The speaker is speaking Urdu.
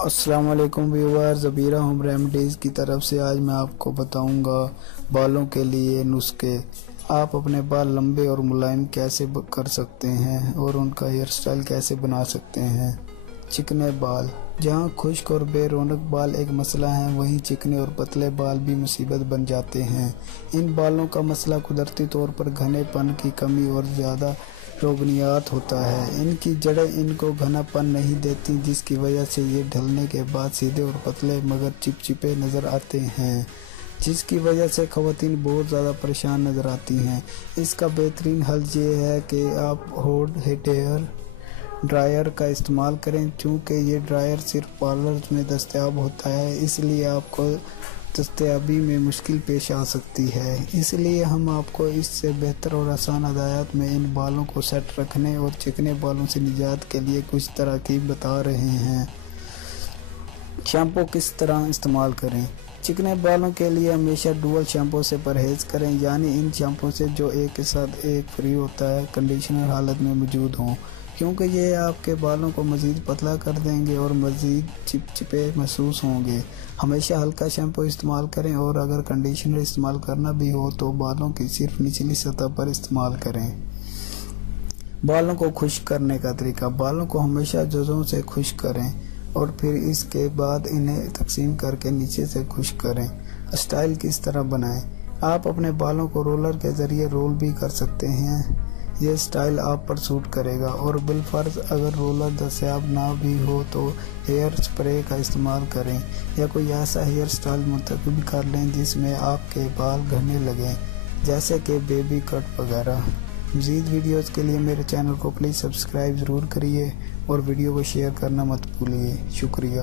السلام علیکم ویور، زبیرہ ہوم ریمیڈیز کی طرف سے آج میں آپ کو بتاؤں گا بالوں کے لیے نسخے۔ آپ اپنے بال لمبے اور ملائم کیسے کر سکتے ہیں اور ان کا ہیئر سٹائل کیسے بنا سکتے ہیں۔ چکنے بال، جہاں خشک اور بے رونق بال ایک مسئلہ ہیں، وہیں چکنے اور پتلے بال بھی مصیبت بن جاتے ہیں۔ ان بالوں کا مسئلہ قدرتی طور پر گھنے پن کی کمی اور زیادہ روگنیات ہوتا ہے۔ ان کی جڑیں ان کو گھنا پن نہیں دیتی، جس کی وجہ سے یہ ڈھلنے کے بعد سیدھے اور پتلے مگر چپچپے نظر آتے ہیں، جس کی وجہ سے خواتین بہت زیادہ پریشان نظر آتی ہیں۔ اس کا بہترین حل یہ ہے کہ آپ ہاٹ ہیئر ڈرائر کا استعمال کریں۔ چونکہ یہ ڈرائر صرف پارلرز میں دستیاب ہوتا ہے، اس لیے آپ کو دستیابی میں مشکل پیش آ سکتی ہے۔ اس لیے ہم آپ کو اس سے بہتر اور آسان ہدایات میں ان بالوں کو سیٹ رکھنے اور چکنے بالوں سے نجات کے لیے کچھ تراکیب بتا رہے ہیں۔ شیمپو کس طرح استعمال کریں؟ چکنے بالوں کے لیے ہمیشہ ڈوئل شیمپو سے پرہیز کریں، یعنی ان شیمپو سے جو ایک کے ساتھ ایک فری ہوتا ہے، کنڈیشنر حالت میں موجود ہوں، کیونکہ یہ آپ کے بالوں کو مزید پتلا کر دیں گے اور مزید چپچپے محسوس ہوں گے۔ ہمیشہ ہلکا شیمپو استعمال کریں اور اگر کنڈیشنر استعمال کرنا بھی ہو تو بالوں کی صرف نچلی سطح پر استعمال کریں۔ بالوں کو خشک کرنے کا طریقہ۔ بالوں کو ہمیشہ جڑوں سے خشک کریں اور پھر اس کے بعد انہیں تقسیم کر کے نیچے سے خشک کریں۔ سٹائل کس طرح بنائیں؟ آپ اپنے بالوں کو رولر کے ذریعے رول بھی کر سکتے ہیں، یہ سٹائل آپ پر سوٹ کرے گا، اور بالفرض اگر رولر دستیاب نہ بھی ہو تو ہیئر سپرے کا استعمال کریں یا کوئی ایسا ہیئر سٹائل منتخب کر لیں جس میں آپ کے بال گھنے لگیں، جیسے کہ بیبی کٹ وغیرہ۔ مزید ویڈیوز کے لیے میرے چینل کو پلیز سبسکرائب ضرور کریے اور ویڈیو کو شیئر کرنا مت بھولیے۔ شکریہ۔